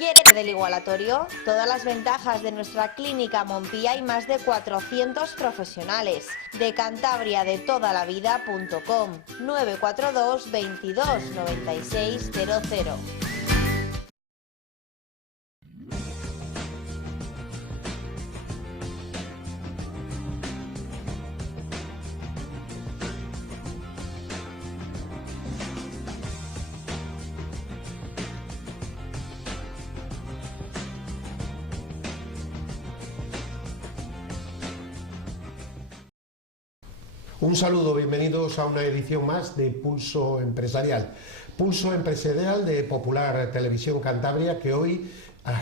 ¿Quiere del igualatorio? Todas las ventajas de nuestra clínica Montpía y más de 400 profesionales. De Cantabria de toda la vida.com 942 22 96 00. Un saludo, bienvenidos a una edición más de Pulso Empresarial. Pulso Empresarial de Popular Televisión Cantabria, que hoy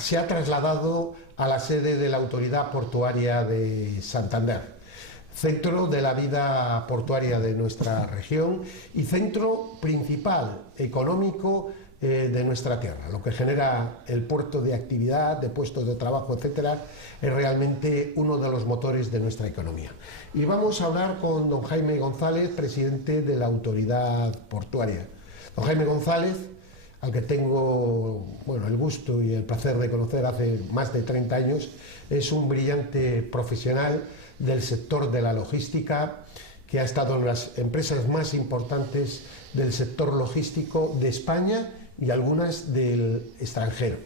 se ha trasladado a la sede de la Autoridad Portuaria de Santander, centro de la vida portuaria de nuestra región y centro principal económico de nuestra tierra. Lo que genera el puerto de actividad, de puestos de trabajo, etcétera, es realmente uno de los motores de nuestra economía. Y vamos a hablar con don Jaime González, presidente de la Autoridad Portuaria. Don Jaime González, al que tengo el gusto y el placer de conocer hace más de 30 años, es un brillante profesional del sector de la logística, que ha estado en las empresas más importantes del sector logístico de España y algunas del extranjero.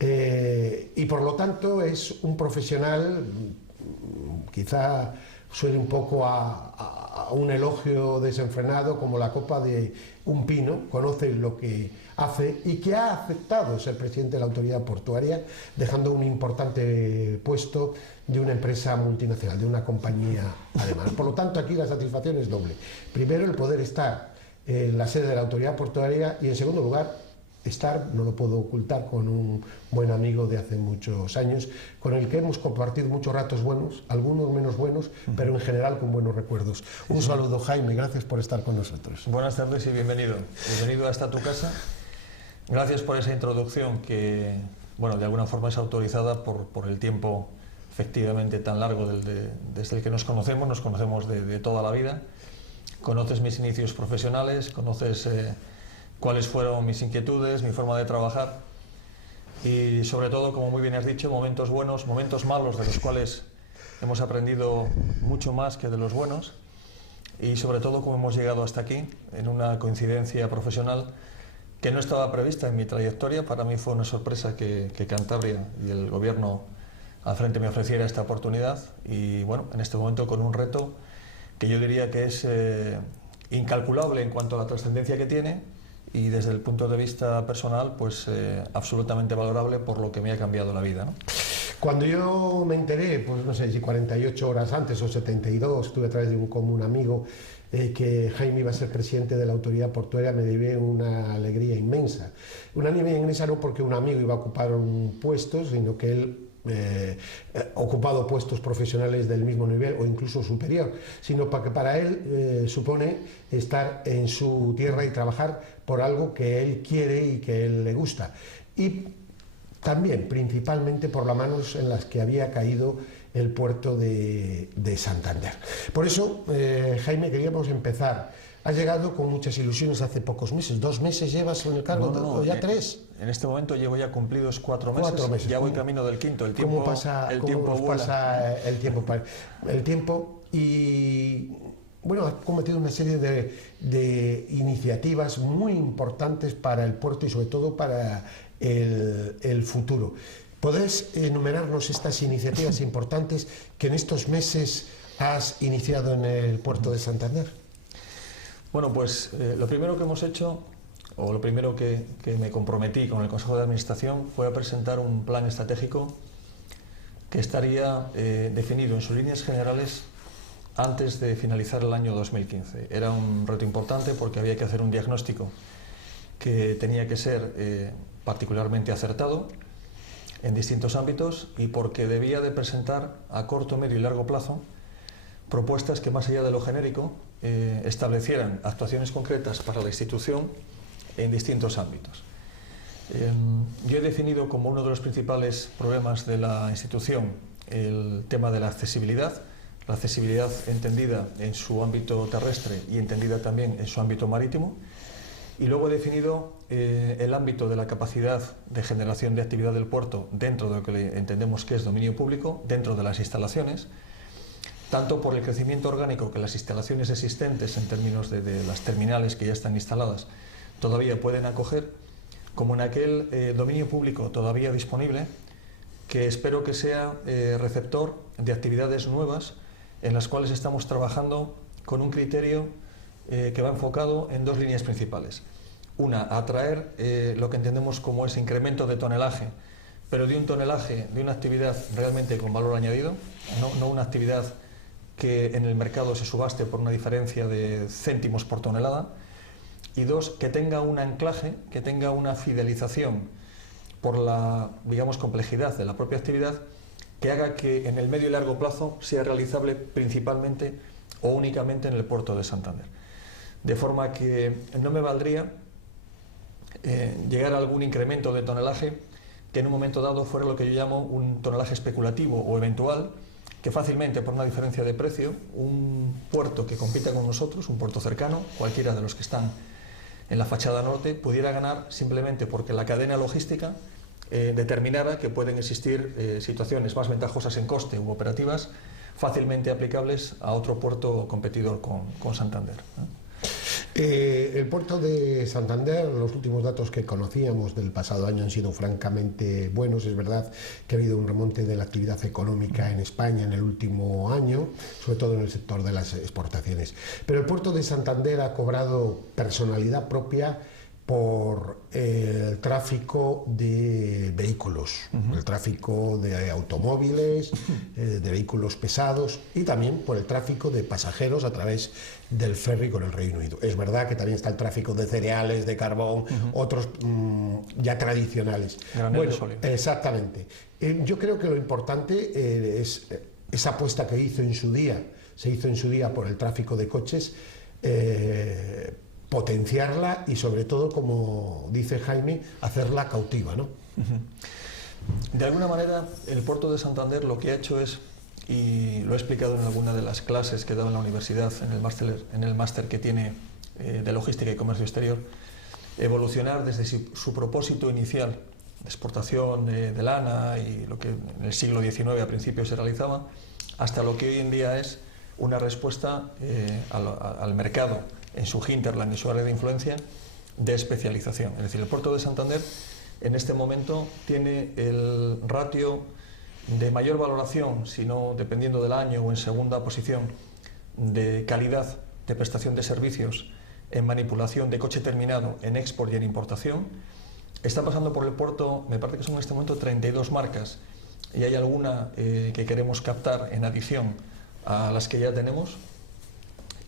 Y por lo tanto es un profesional, quizá suene un poco a un elogio desenfrenado, como la copa de un pino, conoce lo que hace y que ha aceptado ser presidente de la Autoridad Portuaria, dejando un importante puesto de una empresa multinacional, de una compañía alemana. Por lo tanto, aquí la satisfacción es doble. Primero, el poder estar en la sede de la Autoridad Portuaria y, en segundo lugar, no lo puedo ocultar, con un buen amigo de hace muchos años, con el que hemos compartido muchos ratos buenos, algunos menos buenos, pero en general con buenos recuerdos. Un saludo, Jaime, gracias por estar con nosotros. Buenas tardes y bienvenido. Bienvenido a esta tu casa. Gracias por esa introducción que, de alguna forma es autorizada por el tiempo efectivamente tan largo desde el que nos conocemos de toda la vida. Conoces mis inicios profesionales, conoces cuáles fueron mis inquietudes, mi forma de trabajar y sobre todo, como muy bien has dicho, momentos buenos, momentos malos de los cuales hemos aprendido mucho más que de los buenos y sobre todo cómo hemos llegado hasta aquí en una coincidencia profesional que no estaba prevista en mi trayectoria. Para mí fue una sorpresa que Cantabria y el gobierno al frente me ofreciera esta oportunidad y en este momento con un reto que yo diría que es incalculable en cuanto a la trascendencia que tiene y desde el punto de vista personal, absolutamente valorable por lo que me ha cambiado la vida, ¿no? Cuando yo me enteré, no sé si 48 horas antes o 72, estuve a través de un común amigo, que Jaime iba a ser presidente de la Autoridad Portuaria, me dio una alegría inmensa. Una alegría inmensa no porque un amigo iba a ocupar un puesto, sino que él ocupado puestos profesionales del mismo nivel o incluso superior, sino que para él supone estar en su tierra y trabajar por algo que él quiere y que él le gusta, y también principalmente por las manos en las que había caído el puerto de Santander. Por eso, Jaime, queríamos empezar. Has llegado con muchas ilusiones hace pocos meses. 2 meses llevas en el cargo, ¿o ya 3? En este momento llevo ya cumplidos 4 meses. 4 meses. Ya voy camino del quinto. El tiempo, tiempo pasa el tiempo y has cometido una serie de iniciativas muy importantes para el puerto y sobre todo para el futuro. ¿Podés enumerarnos estas iniciativas importantes que en estos meses has iniciado en el puerto de Santander? Lo primero que hemos hecho, o lo primero que me comprometí con el Consejo de Administración, fue a presentar un plan estratégico que estaría definido en sus líneas generales antes de finalizar el año 2015. Era un reto importante porque había que hacer un diagnóstico que tenía que ser particularmente acertado en distintos ámbitos y porque debía de presentar a corto, medio y largo plazo propuestas que, más allá de lo genérico, establecieran actuaciones concretas para la institución en distintos ámbitos. Yo he definido como uno de los principales problemas de la institución el tema de la accesibilidad entendida en su ámbito terrestre y entendida también en su ámbito marítimo, Y luego he definido el ámbito de la capacidad de generación de actividad del puerto dentro de lo que entendemos que es dominio público, dentro de las instalaciones, tanto por el crecimiento orgánico que las instalaciones existentes en términos de las terminales que ya están instaladas todavía pueden acoger, como en aquel dominio público todavía disponible, que espero que sea receptor de actividades nuevas en las cuales estamos trabajando con un criterio que va enfocado en dos líneas principales. Una, atraer lo que entendemos como ese incremento de tonelaje, pero de un tonelaje, de una actividad realmente con valor añadido, no una actividad que en el mercado se subaste por una diferencia de céntimos por tonelada. Y dos, que tenga un anclaje, que tenga una fidelización por la, digamos, complejidad de la propia actividad, que haga que en el medio y largo plazo sea realizable principalmente o únicamente en el puerto de Santander. De forma que no me valdría llegar a algún incremento de tonelaje que en un momento dado fuera lo que yo llamo un tonelaje especulativo o eventual, que fácilmente por una diferencia de precio, un puerto que compita con nosotros, un puerto cercano, cualquiera de los que están en la fachada norte, pudiera ganar simplemente porque la cadena logística determinara que pueden existir situaciones más ventajosas en coste u operativas fácilmente aplicables a otro puerto competidor con Santander. El puerto de Santander, los últimos datos que conocíamos del pasado año han sido francamente buenos. Es verdad que ha habido un remonte de la actividad económica en España en el último año, sobre todo en el sector de las exportaciones. Pero el puerto de Santander ha cobrado personalidad propia por el tráfico de vehículos, el tráfico de automóviles, de vehículos pesados y también por el tráfico de pasajeros a través del ferry con el Reino Unido. Es verdad que también está el tráfico de cereales, de carbón, otros ya tradicionales. Graneles sólidos. Exactamente. Yo creo que lo importante es esa apuesta que se hizo en su día por el tráfico de coches, potenciarla y sobre todo, como dice Jaime, hacerla cautiva, ¿no? De alguna manera, el puerto de Santander lo que ha hecho es, y lo he explicado en alguna de las clases que daba en la universidad, en el máster que tiene de logística y comercio exterior, evolucionar desde su propósito inicial de exportación de lana y lo que en el siglo XIX a principios se realizaba, hasta lo que hoy en día es una respuesta al mercado en su hinterland y su área de influencia de especialización. Es decir, el puerto de Santander en este momento tiene el ratio de mayor valoración, si no dependiendo del año o en segunda posición, de calidad de prestación de servicios en manipulación de coche terminado en export y en importación. Está pasando por el puerto, me parece que son en este momento 32 marcas y hay alguna que queremos captar en adición a las que ya tenemos.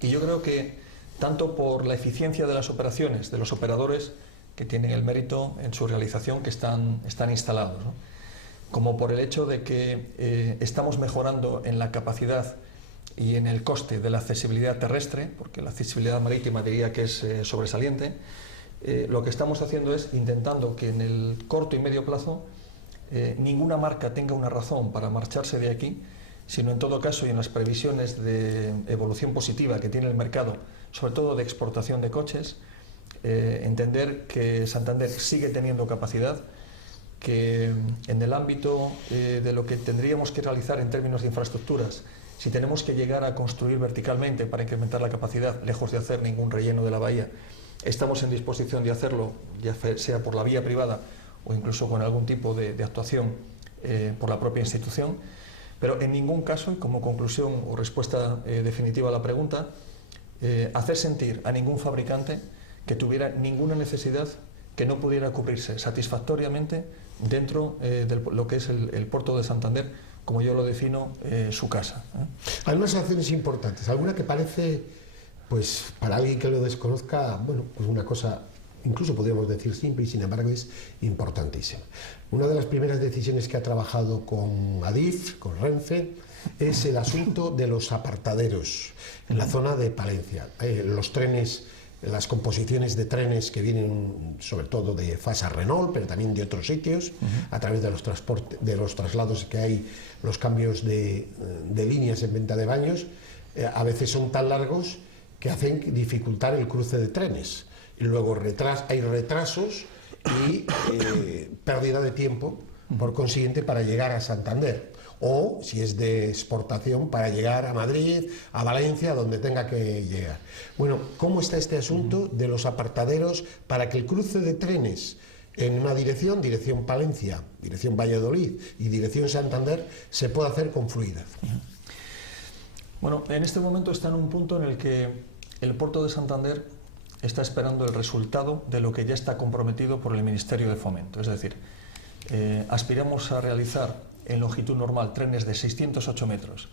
Y yo creo que tanto por la eficiencia de las operaciones, de los operadores que tienen el mérito en su realización que están instalados, ¿no?, como por el hecho de que estamos mejorando en la capacidad y en el coste de la accesibilidad terrestre, porque la accesibilidad marítima diría que es sobresaliente. Lo que estamos haciendo es intentando que en el corto y medio plazo ninguna marca tenga una razón para marcharse de aquí, sino en todo caso y en las previsiones de evolución positiva que tiene el mercado, sobre todo de exportación de coches, entender que Santander sigue teniendo capacidad, que en el ámbito de lo que tendríamos que realizar en términos de infraestructuras, si tenemos que llegar a construir verticalmente para incrementar la capacidad, lejos de hacer ningún relleno de la bahía, estamos en disposición de hacerlo, ya sea por la vía privada o incluso con algún tipo de actuación por la propia institución, pero en ningún caso, y como conclusión o respuesta definitiva a la pregunta, hacer sentir a ningún fabricante que tuviera ninguna necesidad que no pudiera cubrirse satisfactoriamente dentro de lo que es el puerto de Santander, como yo lo defino, su casa. Hay unas acciones importantes, alguna que parece, pues para alguien que lo desconozca, bueno, pues una cosa, incluso podríamos decir simple y sin embargo es importantísima. Una de las primeras decisiones que ha trabajado con Adif, con Renfe, es el asunto de los apartaderos en la zona de Palencia. Los trenes, las composiciones de trenes que vienen sobre todo de Fasa Renault, pero también de otros sitios, a través de los traslados que hay, los cambios de líneas en venta de baños, a veces son tan largos que hacen dificultar el cruce de trenes. luego hay retrasos y pérdida de tiempo, por consiguiente, para llegar a Santander, o si es de exportación, para llegar a Madrid, a Valencia, donde tenga que llegar. Bueno, ¿cómo está este asunto de los apartaderos para que el cruce de trenes en una dirección Palencia, dirección Valladolid y dirección Santander, se pueda hacer con fluidez? Bueno, en este momento está en un punto en el que el puerto de Santander está esperando el resultado de lo que ya está comprometido por el Ministerio de Fomento. Es decir, aspiramos a realizar en longitud normal trenes de 608 metros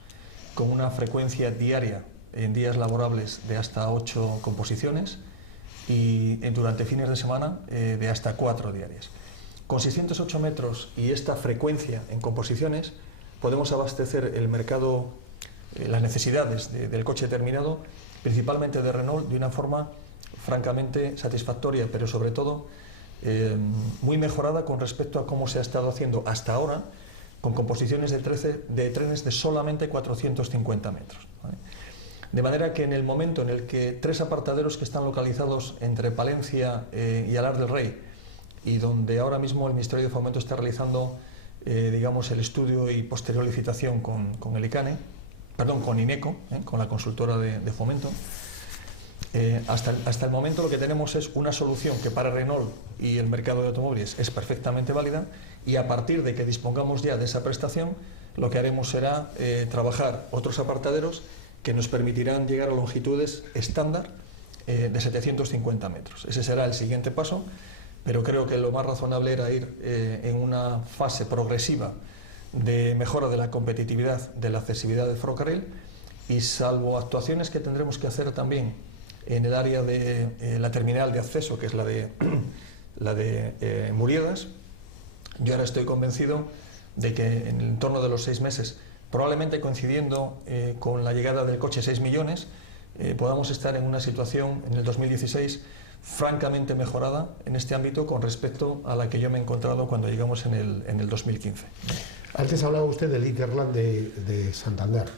con una frecuencia diaria en días laborables de hasta 8 composiciones y durante fines de semana de hasta 4 diarias. Con 608 metros y esta frecuencia en composiciones podemos abastecer el mercado, las necesidades del coche terminado, principalmente de Renault, de una forma francamente satisfactoria, pero sobre todo muy mejorada con respecto a cómo se ha estado haciendo hasta ahora, con composiciones de trenes de solamente 450 metros. ¿Vale? De manera que en el momento en el que 3 apartaderos que están localizados entre Palencia y Alar del Rey, y donde ahora mismo el Ministerio de Fomento está realizando digamos, el estudio y posterior licitación con el ICANE, perdón, con INECO, con la consultora de Fomento, hasta el momento lo que tenemos es una solución que para Renault y el mercado de automóviles es perfectamente válida, y a partir de que dispongamos ya de esa prestación, lo que haremos será trabajar otros apartaderos que nos permitirán llegar a longitudes estándar de 750 metros. Ese será el siguiente paso, pero creo que lo más razonable era ir en una fase progresiva de mejora de la competitividad, de la accesibilidad del ferrocarril, y salvo actuaciones que tendremos que hacer también en el área de la terminal de acceso, que es la de Muriedas, yo ahora estoy convencido de que en el entorno de los 6 meses, probablemente coincidiendo con la llegada del coche 6 millones, podamos estar en una situación en el 2016 francamente mejorada en este ámbito con respecto a la que yo me he encontrado cuando llegamos en el 2015. Antes hablaba usted del Hinterland de Santander.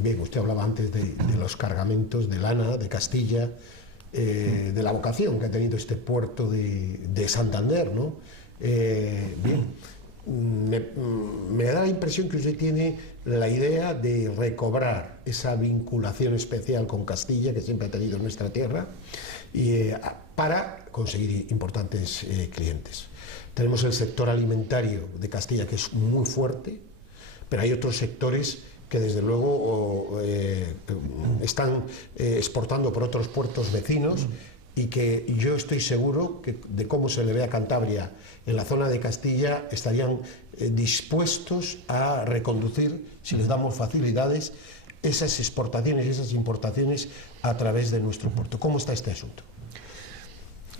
Bien, usted hablaba antes de los cargamentos de lana, de Castilla, de la vocación que ha tenido este puerto de Santander, ¿no? Bien, me da la impresión que usted tiene la idea de recobrar esa vinculación especial con Castilla que siempre ha tenido en nuestra tierra para conseguir importantes clientes. Tenemos el sector alimentario de Castilla, que es muy fuerte, pero hay otros sectores que desde luego están exportando por otros puertos vecinos, y que yo estoy seguro que de cómo se le ve a Cantabria en la zona de Castilla estarían dispuestos a reconducir, si les damos facilidades, esas exportaciones y esas importaciones a través de nuestro puerto. ¿Cómo está este asunto?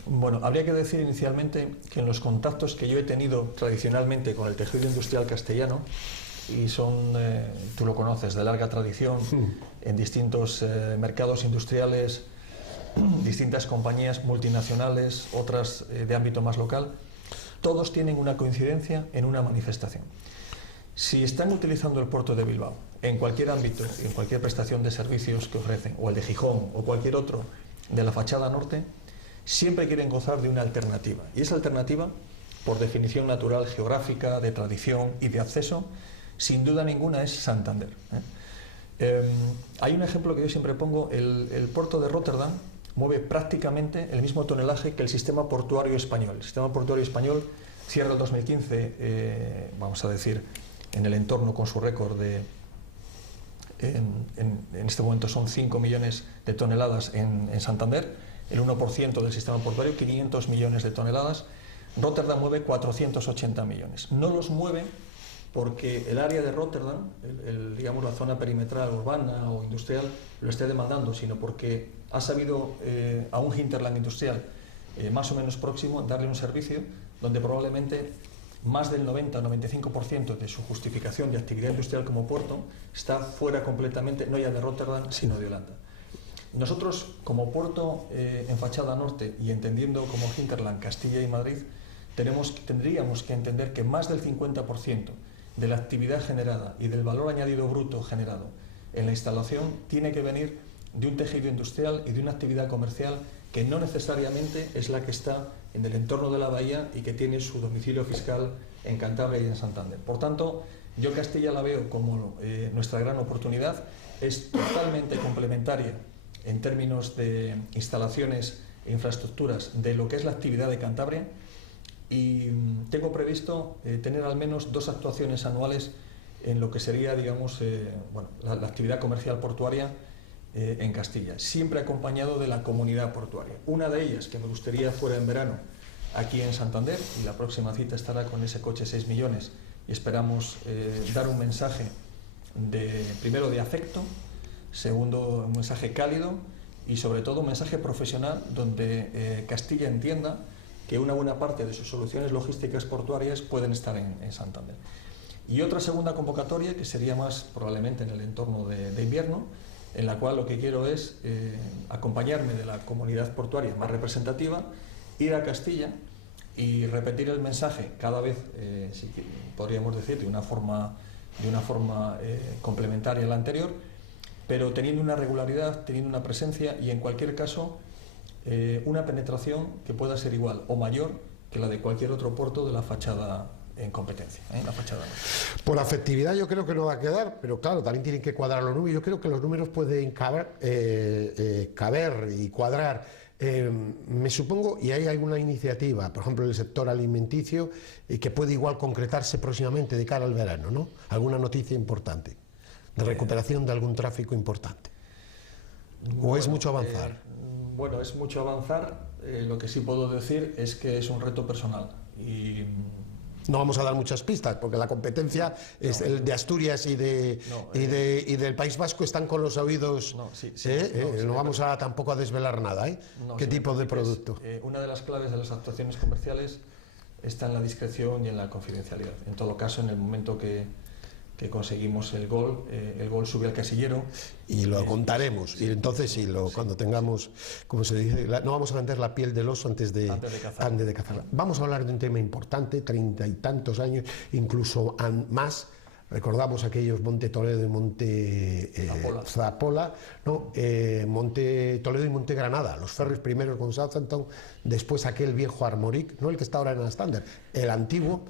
Bueno, habría que decir inicialmente que en los contactos que yo he tenido tradicionalmente con el tejido industrial castellano, y son, tú lo conoces, de larga tradición, en distintos mercados industriales, distintas compañías multinacionales, otras de ámbito más local, todos tienen una coincidencia en una manifestación. Si están utilizando el puerto de Bilbao en cualquier ámbito, en cualquier prestación de servicios que ofrecen, o el de Gijón o cualquier otro de la fachada norte, siempre quieren gozar de una alternativa. Y esa alternativa, por definición natural, geográfica, de tradición y de acceso, sin duda ninguna es Santander. Hay un ejemplo que yo siempre pongo: el puerto de Rotterdam mueve prácticamente el mismo tonelaje que el sistema portuario español. El sistema portuario español cierra el 2015, vamos a decir, en el entorno con su récord de, en este momento son 5 millones de toneladas en Santander, el 1% del sistema portuario, 500 millones de toneladas. Rotterdam mueve 480 millones. No los mueve porque el área de Rotterdam, digamos la zona perimetral urbana o industrial, lo esté demandando, sino porque ha sabido a un hinterland industrial más o menos próximo darle un servicio donde probablemente más del 90-95% de su justificación de actividad industrial como puerto está fuera completamente, no ya de Rotterdam, sino de Holanda. Nosotros, como puerto en fachada norte y entendiendo como hinterland Castilla y Madrid, tendríamos que entender que más del 50% de la actividad generada y del valor añadido bruto generado en la instalación tiene que venir de un tejido industrial y de una actividad comercial que no necesariamente es la que está en el entorno de la bahía y que tiene su domicilio fiscal en Cantabria y en Santander. Por tanto, yo Castilla la veo como nuestra gran oportunidad, es totalmente complementaria en términos de instalaciones e infraestructuras de lo que es la actividad de Cantabria, y tengo previsto tener al menos 2 actuaciones anuales en lo que sería, digamos, la actividad comercial portuaria en Castilla, siempre acompañado de la comunidad portuaria. Una de ellas, que me gustaría fuera en verano, aquí en Santander, y la próxima cita estará con ese coche 6 millones, y esperamos dar un mensaje primero de afecto, segundo un mensaje cálido y sobre todo un mensaje profesional donde Castilla entienda que una buena parte de sus soluciones logísticas portuarias pueden estar en Santander. Y otra segunda convocatoria, que sería más probablemente en el entorno de invierno, en la cual lo que quiero es acompañarme de la comunidad portuaria más representativa, ir a Castilla y repetir el mensaje cada vez, si podríamos decir, de una forma complementaria a la anterior, pero teniendo una regularidad, teniendo una presencia y en cualquier caso una penetración que pueda ser igual o mayor que la de cualquier otro puerto de la fachada en competencia, la fachada. Por afectividad yo creo que no va a quedar, pero claro, también tienen que cuadrar los números. Yo creo que los números pueden caber y cuadrar. Me supongo, y hay alguna iniciativa, por ejemplo, en el sector alimenticio, que puede igual concretarse próximamente de cara al verano, ¿no? Alguna noticia importante, de recuperación de algún tráfico importante. ¿O es mucho avanzar? Bueno, es mucho avanzar. Lo que sí puedo decir es que es un reto personal. Y no vamos a dar muchas pistas, porque la competencia es el de Asturias y del País Vasco están con los oídos. No vamos a tampoco a desvelar nada. ¿Qué tipo de producto? Una de las claves de las actuaciones comerciales está en la discreción y en la confidencialidad. En todo caso, en el momento que conseguimos el gol sube al casillero. Y lo contaremos. Sí, y entonces, cuando tengamos, como se dice, no vamos a vender la piel del oso antes de cazarla. Vamos a hablar de un tema importante, 30 y tantos años, incluso más. Recordamos aquellos Monte Toledo y Monte Zapola, ¿no? Monte Toledo y Monte Granada, los ferries primeros con Southampton, después aquel viejo Armoric, no el que está ahora en Alexander, el antiguo,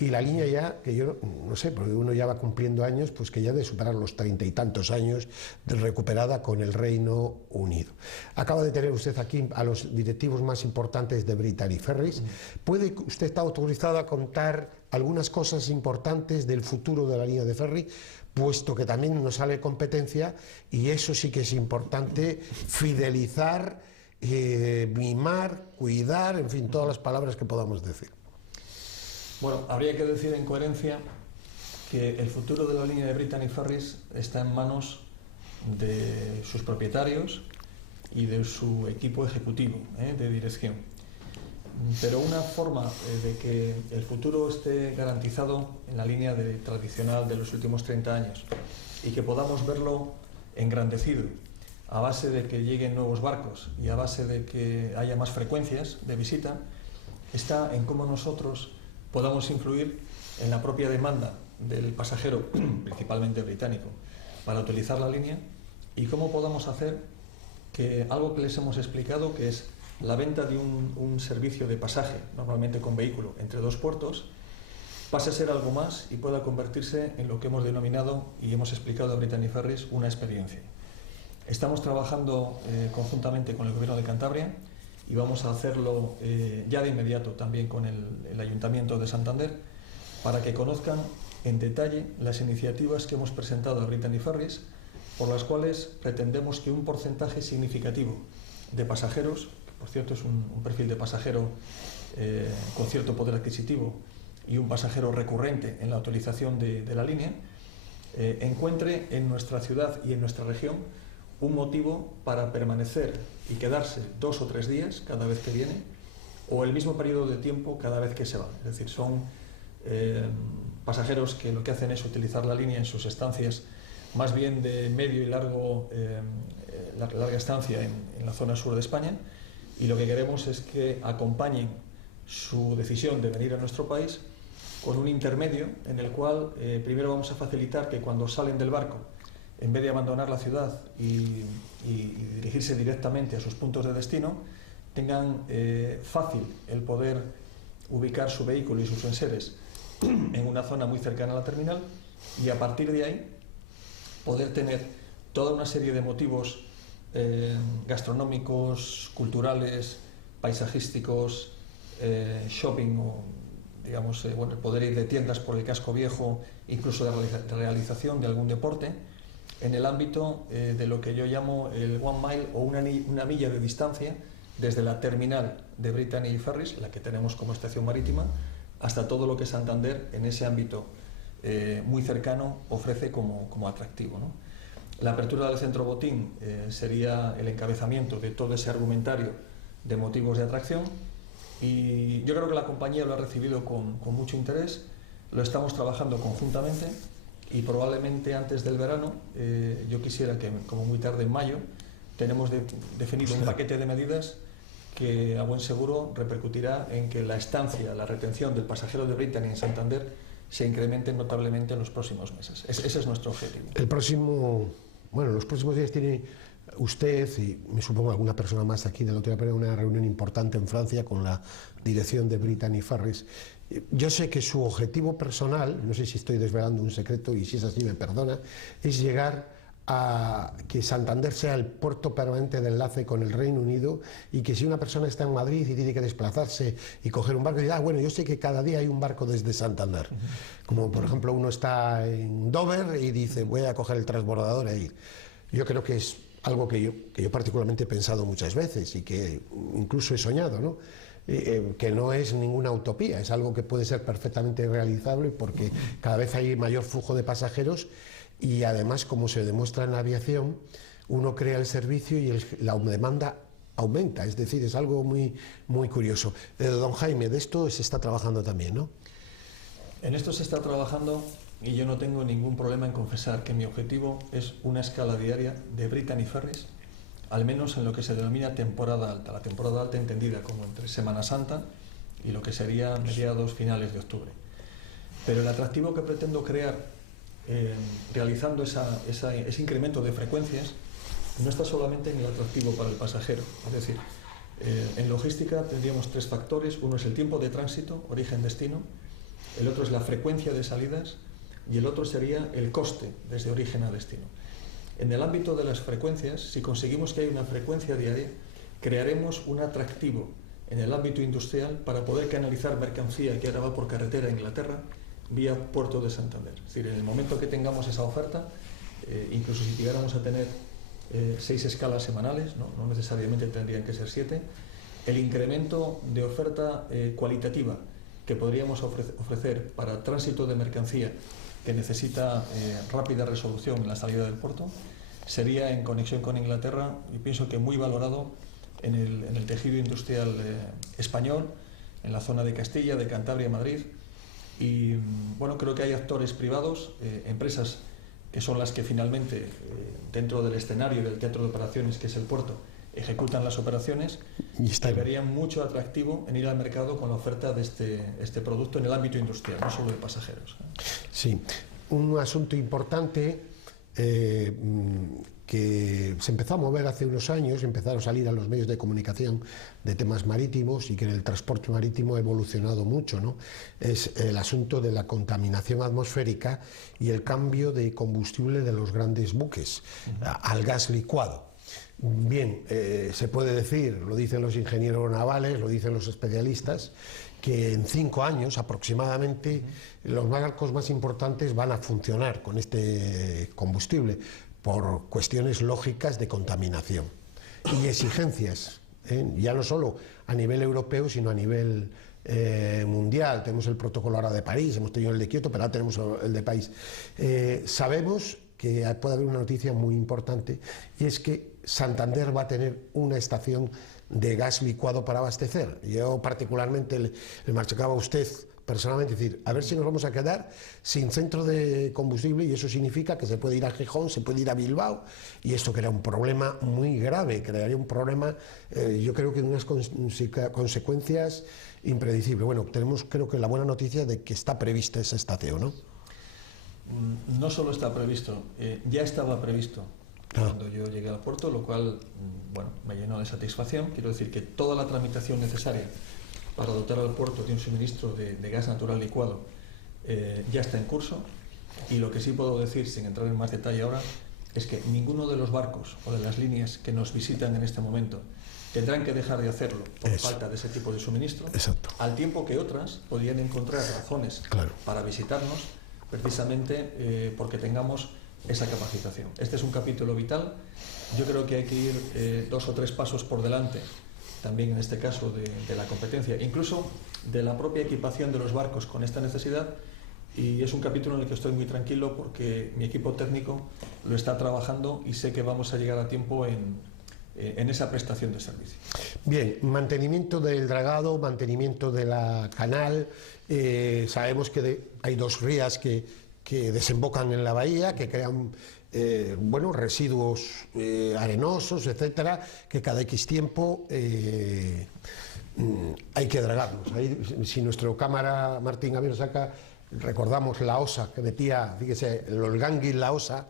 y la línea ya, que yo no sé, porque uno ya va cumpliendo años, pues que ya de superar los 30 y tantos años de recuperada con el Reino Unido. Acaba de tener usted aquí a los directivos más importantes de Brittany Ferries. ¿Puede usted estar autorizado a contar algunas cosas importantes del futuro de la línea de ferry, puesto que también nos sale competencia, y eso sí que es importante, fidelizar, mimar, cuidar, en fin, todas las palabras que podamos decir? Bueno, habría que decir en coherencia que el futuro de la línea de Brittany Ferries está en manos de sus propietarios y de su equipo ejecutivo de dirección. Pero una forma de que el futuro esté garantizado en la línea tradicional de los últimos 30 años y que podamos verlo engrandecido a base de que lleguen nuevos barcos y a base de que haya más frecuencias de visita, está en cómo nosotros podamos influir en la propia demanda del pasajero, principalmente británico, para utilizar la línea, y cómo podamos hacer que algo que les hemos explicado, que es la venta de un servicio de pasaje, normalmente con vehículo, entre 2 puertos, pase a ser algo más y pueda convertirse en lo que hemos denominado y hemos explicado a Brittany Ferries una experiencia. Estamos trabajando conjuntamente con el Gobierno de Cantabria y vamos a hacerlo ya de inmediato también con el Ayuntamiento de Santander, para que conozcan en detalle las iniciativas que hemos presentado a Brittany Ferries, por las cuales pretendemos que un porcentaje significativo de pasajeros, por cierto es un perfil de pasajero con cierto poder adquisitivo y un pasajero recurrente en la utilización de la línea, encuentre en nuestra ciudad y en nuestra región un motivo para permanecer y quedarse 2 o 3 días cada vez que viene, o el mismo periodo de tiempo cada vez que se va. Es decir, son pasajeros que lo que hacen es utilizar la línea en sus estancias más bien de medio y larga estancia en la zona sur de España, y lo que queremos es que acompañen su decisión de venir a nuestro país con un intermedio en el cual primero vamos a facilitar que cuando salen del barco, en vez de abandonar la ciudad y dirigirse directamente a sus puntos de destino, tengan fácil el poder ubicar su vehículo y sus enseres en una zona muy cercana a la terminal, y a partir de ahí poder tener toda una serie de motivos gastronómicos, culturales, paisajísticos, shopping, o digamos, bueno, poder ir de tiendas por el casco viejo, incluso de realización de algún deporte, en el ámbito de lo que yo llamo el 1 mile o una milla de distancia desde la terminal de Brittany Ferries, la que tenemos como estación marítima, hasta todo lo que Santander en ese ámbito muy cercano ofrece como atractivo, ¿no? La apertura del centro Botín sería el encabezamiento de todo ese argumentario de motivos de atracción, y yo creo que la compañía lo ha recibido con mucho interés. Lo estamos trabajando conjuntamente y probablemente antes del verano, yo quisiera que como muy tarde en mayo, tenemos definido un paquete de medidas que a buen seguro repercutirá en que la estancia, la retención del pasajero de Brittany en Santander se incremente notablemente en los próximos meses. Ese es nuestro objetivo. Los próximos días tiene usted, y me supongo alguna persona más aquí del otro día, una reunión importante en Francia con la dirección de Brittany Ferries. Yo sé que su objetivo personal, no sé si estoy desvelando un secreto y si es así me perdona, es llegar a que Santander sea el puerto permanente de enlace con el Reino Unido, y que si una persona está en Madrid y tiene que desplazarse y coger un barco, diga, bueno, yo sé que cada día hay un barco desde Santander. Como por ejemplo uno está en Dover y dice, voy a coger el transbordador e ir. Yo creo que es algo que yo particularmente he pensado muchas veces y que incluso he soñado, ¿no? Que no es ninguna utopía, es algo que puede ser perfectamente realizable, porque cada vez hay mayor flujo de pasajeros, y además, como se demuestra en la aviación, uno crea el servicio y la demanda aumenta. Es decir, es algo muy, muy curioso. Don Jaime, de esto se está trabajando también, ¿no? En esto se está trabajando, y yo no tengo ningún problema en confesar que mi objetivo es una escala diaria de Brittany Ferries, al menos en lo que se denomina temporada alta. La temporada alta entendida como entre Semana Santa y lo que sería mediados, finales de octubre. Pero el atractivo que pretendo crear realizando ese incremento de frecuencias no está solamente en el atractivo para el pasajero. Es decir, en logística tendríamos 3 factores. Uno es el tiempo de tránsito, origen-destino, el otro es la frecuencia de salidas y el otro sería el coste desde origen a destino. En el ámbito de las frecuencias, si conseguimos que haya una frecuencia diaria, crearemos un atractivo en el ámbito industrial para poder canalizar mercancía que ahora va por carretera a Inglaterra vía Puerto de Santander. Es decir, en el momento que tengamos esa oferta, incluso si llegáramos a tener 6 escalas semanales, no necesariamente tendrían que ser 7, el incremento de oferta cualitativa que podríamos ofrecer para tránsito de mercancía que necesita rápida resolución en la salida del puerto sería, en conexión con Inglaterra, y pienso que muy valorado en el tejido industrial español, en la zona de Castilla, de Cantabria, Madrid. Y bueno, creo que hay actores privados, empresas que son las que finalmente, dentro del escenario del teatro de operaciones que es el puerto, ejecutan las operaciones, y verían mucho atractivo en ir al mercado con la oferta de este producto en el ámbito industrial, no solo de pasajeros. Sí, un asunto importante que se empezó a mover hace unos años, empezaron a salir a los medios de comunicación de temas marítimos, y que en el transporte marítimo ha evolucionado mucho, ¿no? Es el asunto de la contaminación atmosférica y el cambio de combustible de los grandes buques al gas licuado. Bien, se puede decir, lo dicen los ingenieros navales, lo dicen los especialistas, que en 5 años aproximadamente los barcos más importantes van a funcionar con este combustible, por cuestiones lógicas de contaminación y exigencias, ya no solo a nivel europeo, sino a nivel mundial. Tenemos el protocolo ahora de París, hemos tenido el de Kioto, pero ahora tenemos el de París. Sabemos que puede haber una noticia muy importante, y es que Santander va a tener una estación de gas licuado para abastecer. Yo particularmente le machacaba a usted personalmente, decir, a ver si nos vamos a quedar sin centro de combustible, y eso significa que se puede ir a Gijón, se puede ir a Bilbao, y esto crea un problema muy grave, crearía un problema, yo creo que de unas consecuencias impredecibles. Bueno, tenemos, creo que, la buena noticia de que está prevista esa estación, ¿no? No solo está previsto, ya estaba previsto cuando yo llegué al puerto, lo cual bueno, me llenó de satisfacción. Quiero decir que toda la tramitación necesaria para dotar al puerto de un suministro de gas natural licuado ya está en curso, y lo que sí puedo decir, sin entrar en más detalle ahora, es que ninguno de los barcos o de las líneas que nos visitan en este momento tendrán que dejar de hacerlo por falta de ese tipo de suministro. Exacto. Al tiempo que otras podrían encontrar razones para visitarnos, precisamente porque tengamos esa capacitación. Este es un capítulo vital. Yo creo que hay que ir 2 o 3 pasos por delante, también en este caso de la competencia, incluso de la propia equipación de los barcos con esta necesidad, y es un capítulo en el que estoy muy tranquilo porque mi equipo técnico lo está trabajando y sé que vamos a llegar a tiempo en esa prestación de servicio. Bien, mantenimiento del dragado, mantenimiento de la canal. Sabemos que hay 2 rías que desembocan en la bahía, que crean bueno, residuos arenosos, etcétera, que cada X tiempo hay que dragarlos. Ahí, si nuestro cámara Martín Gabriel saca, recordamos la osa que metía, fíjese, el gangui, la osa,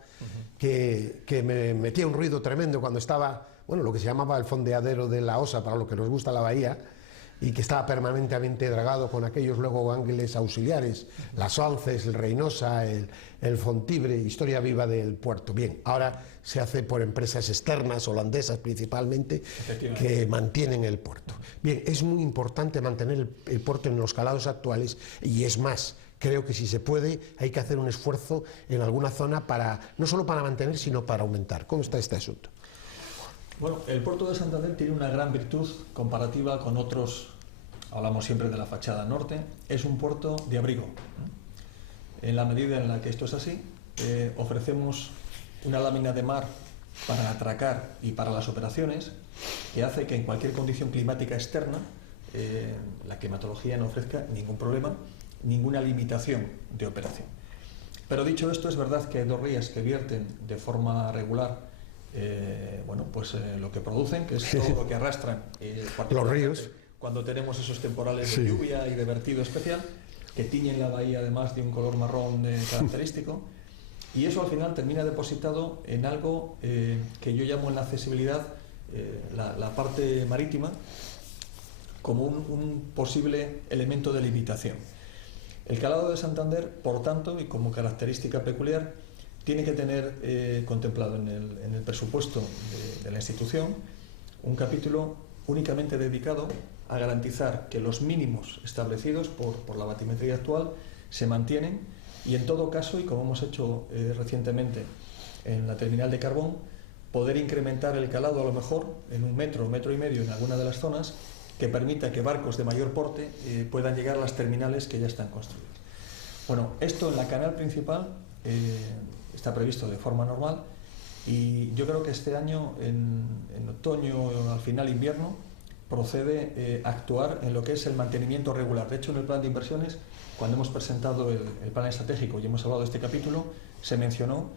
que me metía un ruido tremendo cuando estaba, bueno, lo que se llamaba el fondeadero de la osa, para lo que nos gusta la bahía, y que estaba permanentemente dragado con aquellos luego gánguiles auxiliares, las Onces, el Reynosa, el Fontibre, historia viva del puerto. Bien, ahora se hace por empresas externas, holandesas principalmente, que mantienen el puerto. Bien, es muy importante mantener el puerto en los calados actuales, y es más, creo que si se puede hay que hacer un esfuerzo en alguna zona para, no solo para mantener, sino para aumentar. ¿Cómo está este asunto? Bueno, el puerto de Santander tiene una gran virtud comparativa con otros. Hablamos siempre de la fachada norte. Es un puerto de abrigo. En la medida en la que esto es así, ofrecemos una lámina de mar para atracar y para las operaciones, que hace que en cualquier condición climática externa la climatología no ofrezca ningún problema, ninguna limitación de operación. Pero dicho esto, es verdad que hay 2 rías que vierten de forma regular bueno, pues lo que producen, que es todo lo que arrastran los ríos, cuando tenemos esos temporales de lluvia y de vertido especial, que tiñen la bahía además de un color marrón característico, y eso al final termina depositado en algo que yo llamo en la accesibilidad la parte marítima como un posible elemento de limitación. El calado de Santander, por tanto, y como característica peculiar, tiene que tener contemplado en el presupuesto de la institución un capítulo únicamente dedicado a garantizar que los mínimos establecidos por la batimetría actual se mantienen, y en todo caso, y como hemos hecho recientemente en la terminal de carbón, poder incrementar el calado a lo mejor en 1 metro, 1,5 metros en alguna de las zonas, que permita que barcos de mayor porte puedan llegar a las terminales que ya están construidas. Bueno, esto en la canal principal está previsto de forma normal, y yo creo que este año, en otoño o al final invierno, procede actuar en lo que es el mantenimiento regular. De hecho, en el plan de inversiones, cuando hemos presentado el plan estratégico y hemos hablado de este capítulo, se mencionó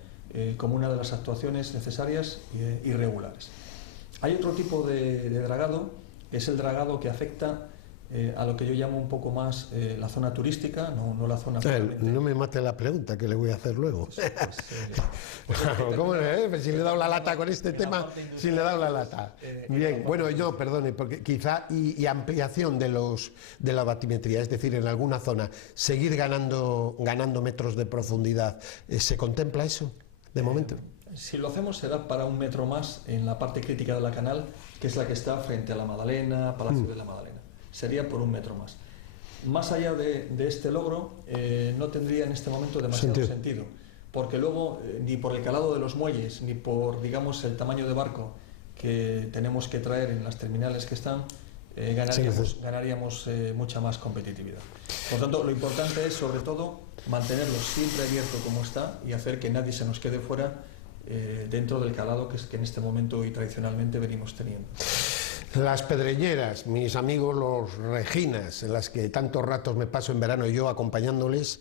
como una de las actuaciones necesarias y regulares. Hay otro tipo de dragado, que es el dragado que afecta a lo que yo llamo un poco más la zona turística, no la zona... No me mate la pregunta que le voy a hacer luego. ¿Cómo si le he dado la lata con este tema, si le he dado la lata? Bien, bueno, yo, perdone, porque quizá y ampliación de la batimetría, es decir, en alguna zona, seguir ganando metros de profundidad, ¿se contempla eso de momento? Si lo hacemos será para 1 metro más en la parte crítica de la canal, que es la que está frente a la Madalena, Palacio de la Madalena. Sería por 1 metro más. Más allá de este logro, no tendría en este momento demasiado sentido, porque luego ni por el calado de los muelles, ni por, digamos, el tamaño de barco que tenemos que traer en las terminales que están, ganaríamos mucha más competitividad. Por tanto, lo importante es, sobre todo, mantenerlo siempre abierto como está y hacer que nadie se nos quede fuera dentro del calado que en este momento y tradicionalmente venimos teniendo. Las Pedreñeras, mis amigos los Reginas, en las que tantos ratos me paso en verano yo acompañándoles,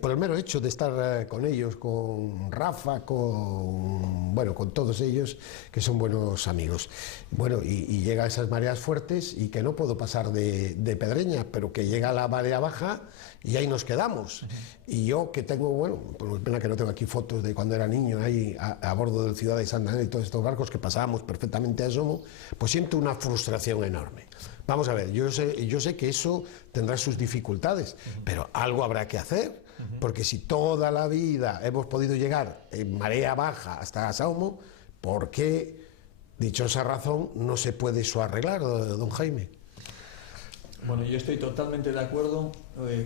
por el mero hecho de estar con ellos, con Rafa, con todos ellos, que son buenos amigos. Bueno, y llega a esas mareas fuertes y que no puedo pasar de Pedreña, pero que llega la marea baja y ahí nos quedamos. Y yo que tengo, bueno, pues pena que no tengo aquí fotos de cuando era niño, ahí a bordo del Ciudad de Santander y todos estos barcos que pasábamos perfectamente a Somo, pues siento una frustración enorme. Vamos a ver, yo sé que eso tendrá sus dificultades, pero algo habrá que hacer, porque si toda la vida hemos podido llegar en marea baja hasta Saumo, ¿por qué, dichosa razón, no se puede eso arreglar, don Jaime? Bueno, yo estoy totalmente de acuerdo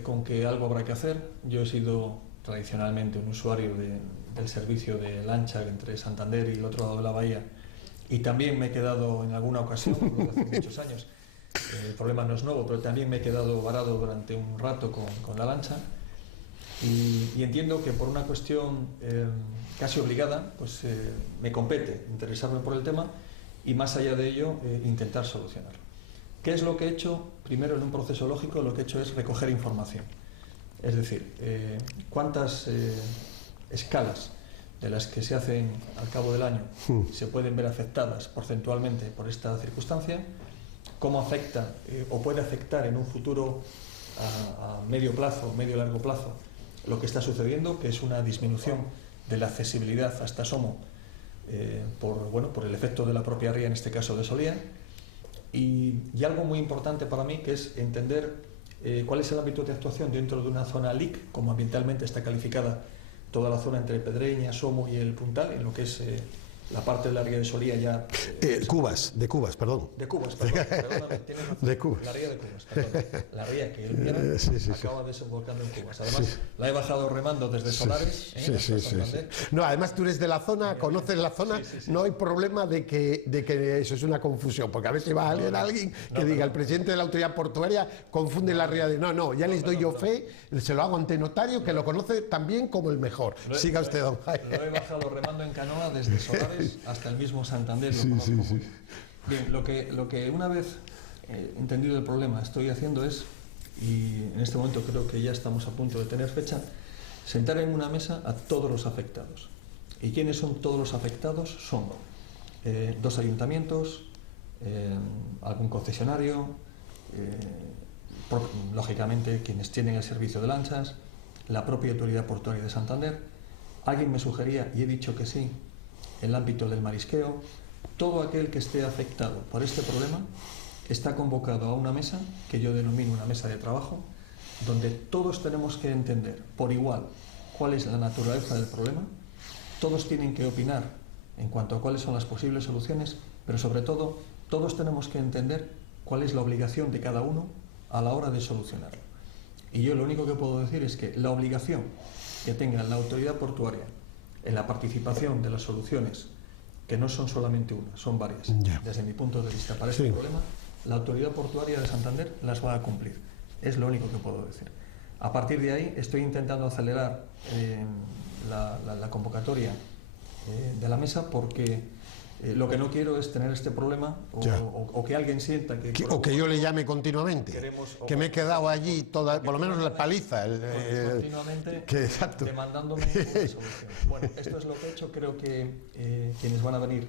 con que algo habrá que hacer. Yo he sido tradicionalmente un usuario del servicio de lancha entre Santander y el otro lado de la bahía, y también me he quedado en alguna ocasión, hace muchos años, el problema no es nuevo, pero también me he quedado varado durante un rato con la lancha, y entiendo que por una cuestión casi obligada, pues me compete interesarme por el tema y, más allá de ello, intentar solucionarlo. ¿Qué es lo que he hecho? Primero, en un proceso lógico, lo que he hecho es recoger información. Es decir, cuántas escalas de las que se hacen al cabo del año se pueden ver afectadas porcentualmente por esta circunstancia, cómo afecta o puede afectar en un futuro a medio plazo, medio largo plazo, lo que está sucediendo, que es una disminución de la accesibilidad hasta Somo por el efecto de la propia ría, en este caso de Solía, y algo muy importante para mí, que es entender cuál es el ámbito de actuación dentro de una zona LIC, como ambientalmente está calificada toda la zona entre Pedreña, Somo y el Puntal, en lo que es la parte de la ría de Solía ya... De Cubas, perdón. De Cubas, perdóname, tienes razón. De Cubas. La ría de Cubas, perdón. La ría que el viernes acaba desembocando en Cubas. Además, la he bajado remando desde Solares. Sí. No, además tú eres de la zona, conoces la zona, no hay problema de que eso es una confusión, porque a veces va alguien que diga, el presidente de la autoridad portuaria confunde la ría de... No, ya les doy yo fe, se lo hago ante notario, que lo conoce también como el mejor. Siga usted, don Jaime. Lo he bajado remando en canoa desde Solares hasta el mismo Santander. Bien, lo que una vez entendido el problema estoy haciendo es, y en este momento creo que ya estamos a punto de tener fecha, sentar en una mesa a todos los afectados. ¿Y quiénes son todos los afectados? Son 2 ayuntamientos, algún concesionario, lógicamente quienes tienen el servicio de lanchas, la propia autoridad portuaria de Santander. Alguien me sugería, y he dicho que sí, el ámbito del marisqueo. Todo aquel que esté afectado por este problema está convocado a una mesa, que yo denomino una mesa de trabajo, donde todos tenemos que entender por igual cuál es la naturaleza del problema, todos tienen que opinar en cuanto a cuáles son las posibles soluciones, pero sobre todo todos tenemos que entender cuál es la obligación de cada uno a la hora de solucionarlo. Y yo lo único que puedo decir es que la obligación que tenga la autoridad portuaria en la participación de las soluciones, que no son solamente una, son varias, desde mi punto de vista, para este problema, la autoridad portuaria de Santander las va a cumplir. Es lo único que puedo decir. A partir de ahí estoy intentando acelerar la convocatoria de la mesa, porque lo que no quiero es tener este problema o que alguien sienta que... O que yo le llame continuamente, que me he quedado allí, por lo menos la paliza. Continuamente demandándome una solución. Bueno, esto es lo que he hecho. Creo que quienes van a venir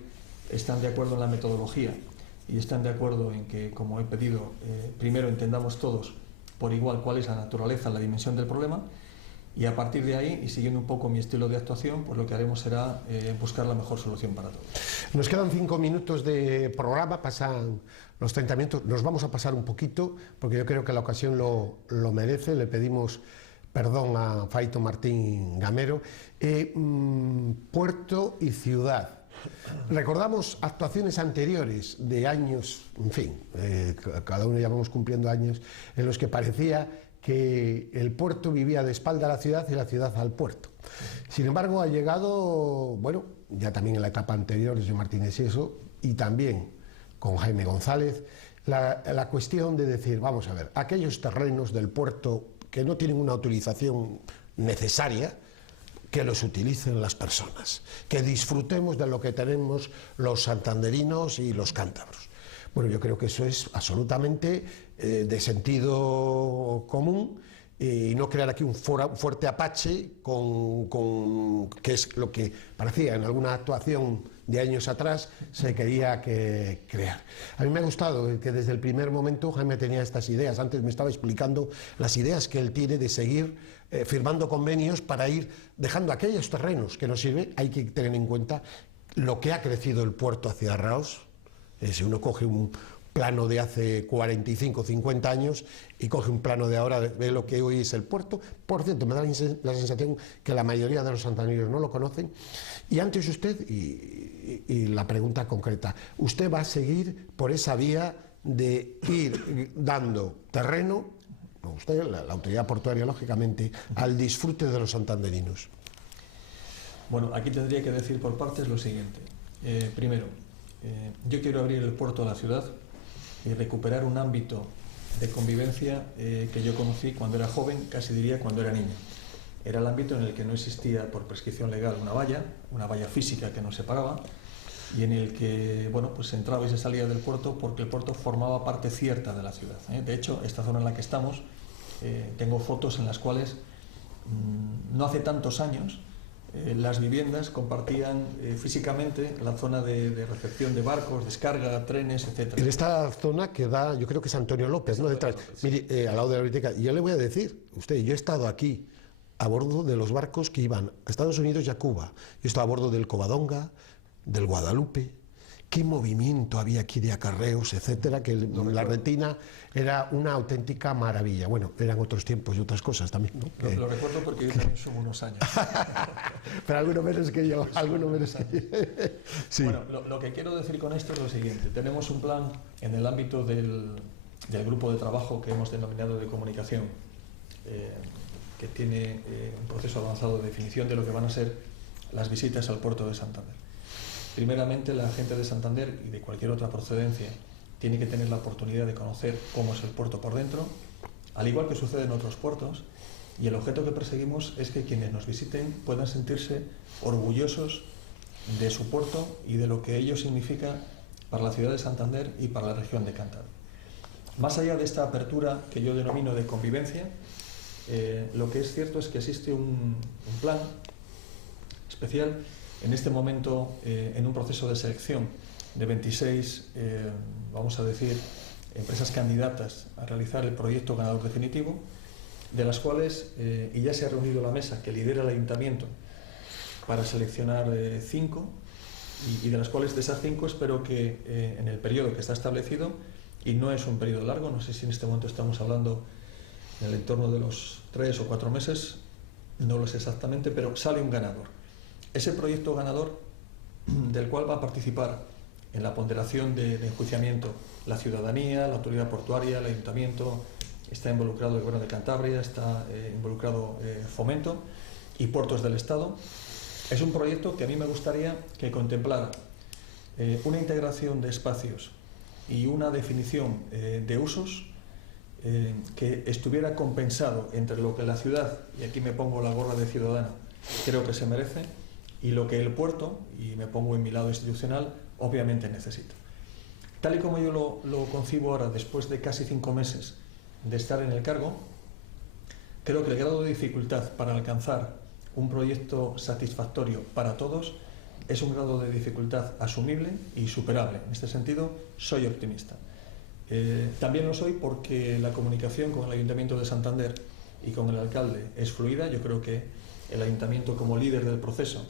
están de acuerdo en la metodología y están de acuerdo en que, como he pedido, primero entendamos todos por igual cuál es la naturaleza, la dimensión del problema, y a partir de ahí, y siguiendo un poco mi estilo de actuación, pues lo que haremos será buscar la mejor solución para todos. Nos quedan 5 minutos de programa, pasan los 30 minutos, nos vamos a pasar un poquito, porque yo creo que la ocasión lo merece. Le pedimos perdón a Faito Martín Gamero. Puerto y ciudad. Recordamos actuaciones anteriores de años, en fin, cada uno ya vamos cumpliendo años, en los que parecía que el puerto vivía de espalda a la ciudad y la ciudad al puerto. Sin embargo, ha llegado, bueno, ya también en la etapa anterior de Martínez y eso, y también con Jaime González, la cuestión de decir, vamos a ver, aquellos terrenos del puerto que no tienen una utilización necesaria, que los utilicen las personas, que disfrutemos de lo que tenemos los santanderinos y los cántabros. Bueno, yo creo que eso es absolutamente de sentido común, y no crear aquí un fuerte apache que es lo que parecía en alguna actuación de años atrás se quería crear. A mí me ha gustado que desde el primer momento Jaime tenía estas ideas. Antes me estaba explicando las ideas que él tiene de seguir firmando convenios para ir dejando aquellos terrenos que nos sirven. Hay que tener en cuenta lo que ha crecido el puerto hacia Arraoz. Si uno coge un plano de hace 45, 50 años y coge un plano de ahora, ve lo que hoy es el puerto. Por cierto, me da la sensación que la mayoría de los santandereanos no lo conocen. Y antes usted, y la pregunta concreta, ¿usted va a seguir por esa vía de ir dando terreno, no usted, la autoridad portuaria, lógicamente, al disfrute de los santanderinos? Bueno, aquí tendría que decir por partes lo siguiente. Primero, yo quiero abrir el puerto a la ciudad y recuperar un ámbito de convivencia que yo conocí cuando era joven, casi diría cuando era niño. Era el ámbito en el que no existía por prescripción legal una valla física que nos separaba, y en el que, bueno, pues se entraba y se salía del puerto porque el puerto formaba parte cierta de la ciudad. De hecho, esta zona en la que estamos, tengo fotos en las cuales no hace tantos años las viviendas compartían físicamente la zona de recepción de barcos, descarga, trenes, etc. En esta zona que da, yo creo que es Antonio López, ¿no? Detrás, sí. Mire, al lado de la biblioteca. Y yo le voy a decir, yo he estado aquí a bordo de los barcos que iban a Estados Unidos y a Cuba. Yo he estado a bordo del Covadonga, del Guadalupe. Qué movimiento había aquí de acarreos, etcétera, que la retina era una auténtica maravilla. Bueno, eran otros tiempos y otras cosas también, ¿no? Lo recuerdo porque yo también son unos años. Pero alguno menos que yo, alguno menos que yo. Sí. Bueno, lo que quiero decir con esto es lo siguiente. Tenemos un plan en el ámbito del grupo de trabajo que hemos denominado de comunicación, que tiene un proceso avanzado de definición de lo que van a ser las visitas al puerto de Santander. Primeramente, la gente de Santander y de cualquier otra procedencia tiene que tener la oportunidad de conocer cómo es el puerto por dentro, al igual que sucede en otros puertos, y el objeto que perseguimos es que quienes nos visiten puedan sentirse orgullosos de su puerto y de lo que ello significa para la ciudad de Santander y para la región de Cantabria. Más allá de esta apertura que yo denomino de convivencia, lo que es cierto es que existe un plan especial en este momento en un proceso de selección de 26, vamos a decir, empresas candidatas a realizar el proyecto ganador definitivo, de las cuales, y ya se ha reunido la mesa que lidera el ayuntamiento para seleccionar 5, y de las cuales de esas 5 espero que en el periodo que está establecido, y no es un periodo largo, no sé si en este momento estamos hablando en el entorno de los 3 o 4 meses, no lo sé exactamente, pero sale un ganador. Ese proyecto ganador, del cual va a participar en la ponderación de enjuiciamiento la ciudadanía, la autoridad portuaria, el ayuntamiento, está involucrado el Gobierno de Cantabria, está involucrado Fomento y Puertos del Estado. Es un proyecto que a mí me gustaría que contemplara una integración de espacios y una definición de usos que estuviera compensado entre lo que la ciudad, y aquí me pongo la gorra de ciudadano, creo que se merece, y lo que el puerto, y me pongo en mi lado institucional, obviamente necesita. Tal y como yo lo concibo ahora, después de casi 5 meses de estar en el cargo, creo que el grado de dificultad para alcanzar un proyecto satisfactorio para todos es un grado de dificultad asumible y superable. En este sentido, soy optimista. También lo soy porque la comunicación con el Ayuntamiento de Santander y con el alcalde es fluida. Yo creo que el Ayuntamiento, como líder del proceso,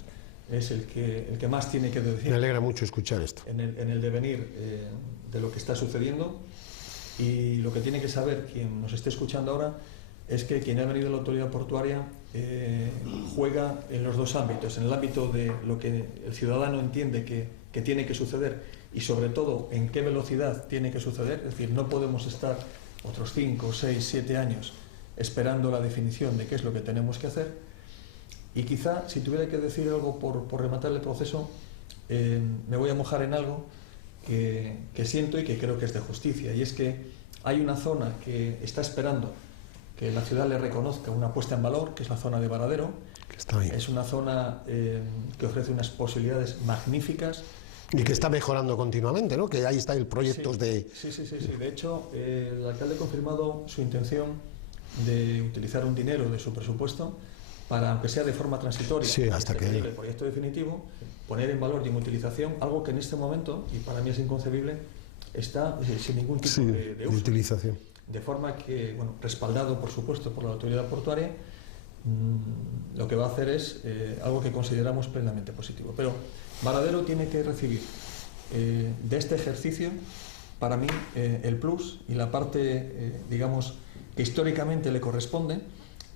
es el que más tiene que decir. Me alegra mucho escuchar esto. En el devenir de lo que está sucediendo, y lo que tiene que saber quien nos esté escuchando ahora es que quien ha venido a la autoridad portuaria juega en los dos ámbitos, en el ámbito de lo que el ciudadano entiende que tiene que suceder y sobre todo en qué velocidad tiene que suceder. Es decir, no podemos estar otros 5, 6, 7 años esperando la definición de qué es lo que tenemos que hacer. Y quizá, si tuviera que decir algo por rematar el proceso, me voy a mojar en algo que siento y que creo que es de justicia, y es que hay una zona que está esperando que la ciudad le reconozca una puesta en valor, que es la zona de Varadero. Está ahí. Es una zona que ofrece unas posibilidades magníficas Y que está mejorando continuamente, ¿no? Que ahí está el proyecto de... Sí. De hecho, el alcalde ha confirmado su intención de utilizar un dinero de su presupuesto para, aunque sea de forma transitoria, hasta que el proyecto definitivo, poner en valor y en utilización algo que en este momento, y para mí es inconcebible, está sin ningún tipo de uso. Utilización. De forma que, bueno, respaldado por supuesto por la autoridad portuaria, lo que va a hacer es algo que consideramos plenamente positivo. Pero Varadero tiene que recibir de este ejercicio, para mí, el plus y la parte, digamos, que históricamente le corresponde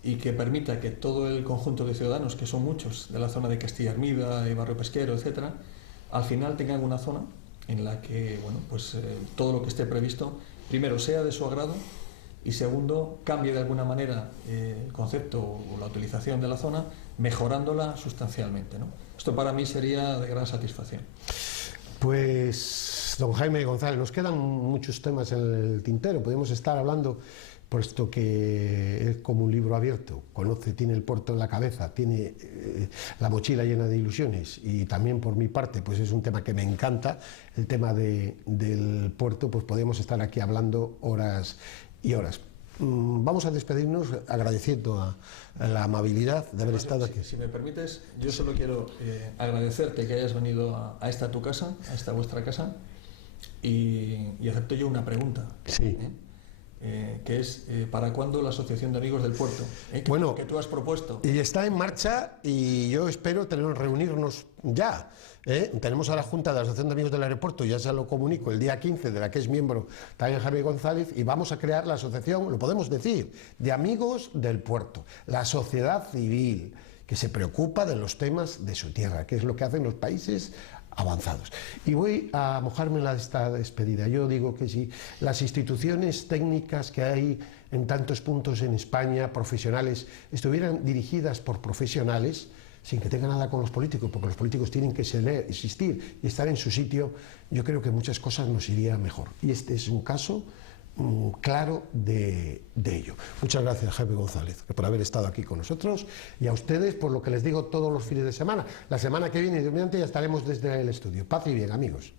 y que permita que todo el conjunto de ciudadanos, que son muchos, de la zona de Castilla Hermida y Barrio Pesquero, etcétera, al final tengan una zona en la que, bueno, pues todo lo que esté previsto, primero, sea de su agrado, y segundo, cambie de alguna manera el concepto o la utilización de la zona, mejorándola sustancialmente, ¿no? Esto para mí sería de gran satisfacción. Pues, don Jaime González, nos quedan muchos temas en el tintero. Podemos estar hablando, puesto que es como un libro abierto, tiene el puerto en la cabeza, tiene la mochila llena de ilusiones, y también por mi parte, pues es un tema que me encanta, el tema del puerto, pues podemos estar aquí hablando horas y horas. Vamos a despedirnos agradeciendo a la amabilidad de haber estado aquí. Si me permites, yo solo quiero agradecerte que hayas venido a esta tu casa, a esta vuestra casa, y hacerte yo una pregunta. Sí. Que es ¿para cuándo la Asociación de Amigos del Puerto? Que tú has propuesto. Y está en marcha, y yo espero reunirnos ya. Tenemos a la Junta de la Asociación de Amigos del Aeropuerto, ya se lo comunico, el día 15, de la que es miembro también Jaime González, y vamos a crear la asociación, lo podemos decir, de Amigos del Puerto, la sociedad civil que se preocupa de los temas de su tierra, que es lo que hacen los países avanzados. Y voy a mojarme en esta despedida. Yo digo que si las instituciones técnicas que hay en tantos puntos en España, profesionales, estuvieran dirigidas por profesionales, sin que tenga nada con los políticos, porque los políticos tienen que existir y estar en su sitio, yo creo que muchas cosas nos irían mejor. Y este es un caso claro de ello. Muchas gracias, Jaime González, por haber estado aquí con nosotros, y a ustedes por lo que les digo todos los fines de semana. La semana que viene, ya estaremos desde el estudio. Paz y bien, amigos.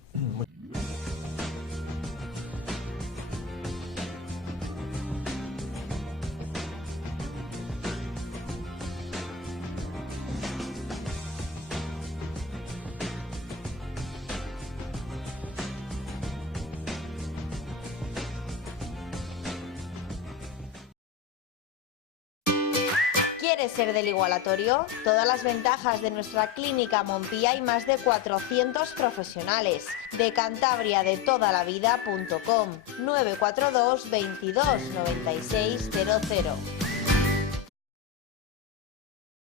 ¿Quieres ser del igualatorio? Todas las ventajas de nuestra clínica Montpía y más de 400 profesionales. De Cantabria de toda la vida.com 942 22 96 00.